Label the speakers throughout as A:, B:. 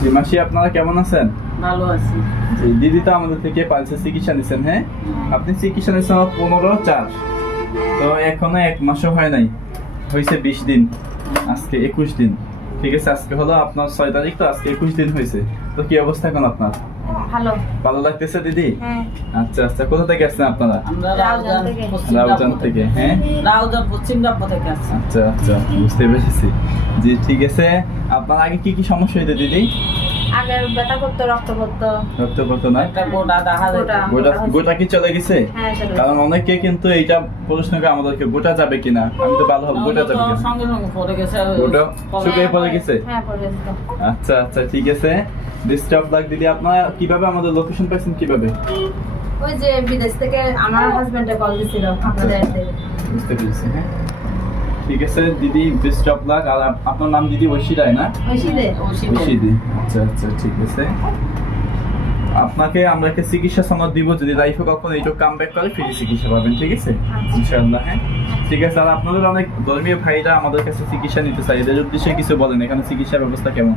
A: জি মাসি আপনারা কেমন আছেন?
B: ভালো আছি।
A: জি দিদি তো আমাদের থেকে পালসের চিকিৎসা নিছেন হ্যাঁ? আপনি চিকিৎসা নিচ্ছেন পনেরো চার। তো এখনও এক মাসও হয় নাই। হয়েছে বিশ দিন। আজকে একুশ দিন। ঠিক আছে আজকে হলো আপনার ছয় তারিখ তো আজকে একুশ দিন হয়েছে। তো কি অবস্থা এখন আপনার?
C: ভালো।
A: ভালো লাগতেছে দিদি?
C: হ্যাঁ।
A: আচ্ছা আচ্ছা কোথা থেকে আসছেন আপনারা?
C: রাউজান থেকে।
A: হ্যাঁ?
B: রাউজান পশ্চিম ডাব্বা থেকে আসছি।
A: আচ্ছা আচ্ছা বুঝতে পেরেছি। জি ঠিক আছে। আপনার আগে কি কি সমস্যা হইতো দিদি?
C: আগে ব্যথা করতো রক্ত করতো।
A: রক্ত পড়তো না?
B: গোটা দেখা যায়।
C: গোটা।
A: গোটা গোটা কি চলে গেছে?
C: হ্যাঁ
A: কারণ অনেকে কিন্তু এইটা প্রশ্ন করে আমাদেরকে গোটা যাবে কিনা? আমি তো ভালো হবে গোটা যাবে
B: সঙ্গে সঙ্গে পড়ে গেছে
A: গোটা? শুকিয়ে পড়ে গেছে?
C: হ্যাঁ পড়ে গেছে
A: আচ্ছা আচ্ছা ঠিক আছে। ডিস্টার্ব লাগ দিদি আপনারা কীভাবে আমাদের লোকেশন পাইছেন কীভাবে?
C: ওই যে বিদেশ থেকে আমার হাজবেন্ডে কল দিছিল আপনাদের
A: বুঝতে পেরেছি হ্যাঁ। ঠিক আছে দিদি বেস্ট অফ লাক। আর আপনার নাম দিদি ঐশী রায় না
C: ঐশী দে
A: আচ্ছা আচ্ছা ঠিক আছে। আপনাকে আমরা একটা চিকিৎসা সনদ দিব যদি লাইফে কখনো এইটুক কাম ব্যাক করে ফ্রি চিকিৎসা পাবেন ঠিক আছে?
C: আচ্ছা।
A: ইনশাআল্লাহ হ্যাঁ? ঠিক আছে আর আপনাদের অনেক ধর্মীয় ভাইরা আমাদের কাছে চিকিৎসা নিতে চাই এদের উদ্দেশ্যে কিছু বলেন এখানে চিকিৎসা ব্যবস্থা কেমন?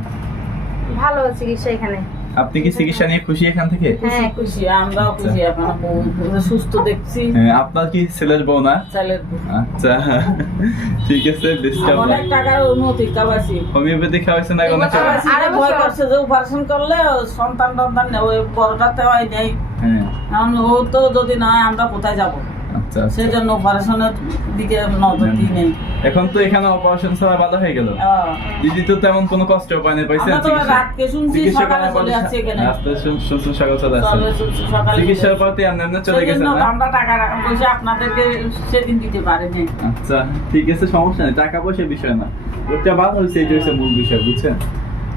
C: ভালো চিকিৎসা এখানে।
A: আপনি কি চিকিৎসা নিয়ে খুশি এখান থেকে?
C: হ্যাঁ
B: খুশি। আমরাও খুশি এখন বউ সুস্থ দেখছি।
A: হ্যাঁ, আপনার কি ছেলের বউ না?
B: ছেলের
A: আচ্ছা ঠিক আছে অফ
B: অনেক টাকার উন্নতি কাবাসি।
A: হোমিওপ্যাথি খাওয়াইছেন না
B: কাবাসি
C: আড়াই
B: ভয় করছে যে অপারেশন করলে সন্তান টন্তান নেই, ওই বড়টাতে হয় নেই।
A: হ্যাঁ।
B: ও তো যদি না হয় আমরা কোথায় যাব?
A: আচ্ছা আচ্ছা।
B: সেই জন্য অপারেশনের দিকে নজর দিই নেই।
A: এখন তো এখানে অপারেশন ছাড়া ভালো হয়ে গেল। দিদি তো তেমন কোনো কষ্ট পায় না
B: তো রাতকে শুনছি সকালে চলে যাচ্ছে এখানে।
A: রাস্তা শুন- শুনছেন সকাল চলে আসছে।
B: শুনছি
A: চিকিৎসার পর এমনি চলে
B: জন্য
A: না?
B: আমরা টাকা পয়সা আপনাদেরকে সেদিন দিতে পারিনি।
A: আচ্ছা ঠিক আছে সমস্যা নেই টাকা পয়সার বিষয় না। লোকটা ভালো হয়েছে এটা হচ্ছে মূল বিষয় বুঝছেন?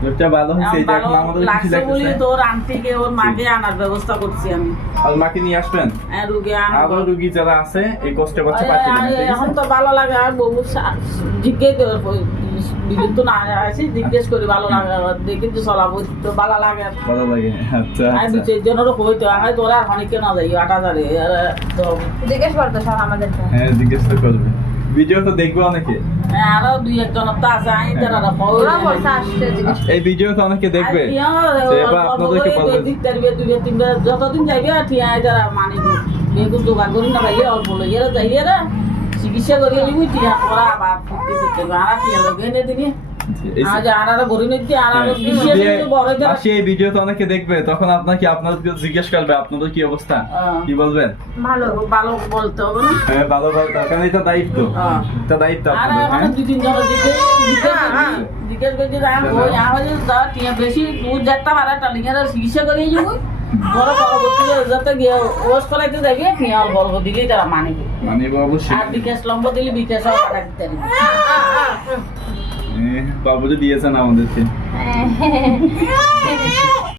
A: লোকটা ভালো হয়েছে এটা এখন আমাদের খুশি
B: লাগছে বলে তো ওর আন্টিকে ওর মাকে আনার ব্যবস্থা করছি আমি।
A: আর মাকে নিয়ে আসবেন?
B: হ্যাঁ, রুগী
A: আরও
B: আনব
A: রুগী যারা আছে এই কষ্ট
B: আরে, আরে,
A: দেবেন ঠিক
B: এখন তো ভালো লাগে আর বহু সা- জিজ্ঞেস বিভিন্ন তো না আছে জিজ্ঞেস করি ভালো লাগে দেখি তো চলাবো তো ভালো লাগে।
A: ভালো লাগে আচ্ছা
B: আর
A: আচ্ছা।
B: দুই জনের হইতো আমি তোরা আর অনেকে না যাই আট হাজারে তো
C: জিজ্ঞেস করতো সব আমাদেরকে।
A: হ্যাঁ জিজ্ঞেস তো করবে। ভিডিও তো দেখবে অনেকে।
B: হ্যাঁ, আরও দুই একজন তো আছে আমি
A: এই ভিডিও তো অনেকে দেখবে। সেবা আপনাদেরকে বলবে
B: যতদিন যাইবে ঠিক যারা মানিব বেগুন জোগাড় করি না ভাইলে অল্প লইয়ে যাইয়ে চিকিৎসা করিয়ে পড়া আবার ফিরতে ফিরতে আর টিয়া লগে এনে দিবি?
A: হ্যাঁ,
B: বিশেষ
A: দিয়ে-
B: কিছু বড় যারা
A: মাসি এই ভিডিও তো অনেকে দেখবে তখন আপনার কি আপনাদেরকে জিজ্ঞেস করবে আপনাদের কি অবস্থা?
B: হ্যাঁ।
A: কি বলবেন?
C: ভালো
B: ভালো বলতে হবে
A: হ্যাঁ ভালো ভালো কারণ এটা দায়িত্ব। এটা দায়িত্ব আপনাদের হ্যাঁ?
B: দুই তিন জন জিজ্ঞেস ওই টিয়া বেশি দূর যাত্রা ভাড়া টালিঙ্গার চিকিৎসা করিয়ে যাব। বড় পরবর্তীতে যাতে গিয়ে ওস করাইতে যাবি টিয়া দিলেই তারা মানিবে।
A: মানে অবশ্যই।
B: আর বিকাশ লম্ব দিলে বিকাশ টাকা দিতে পারবি
A: বাবু তো দিয়েছেন আমাদেরকে।
C: হ্যাঁ।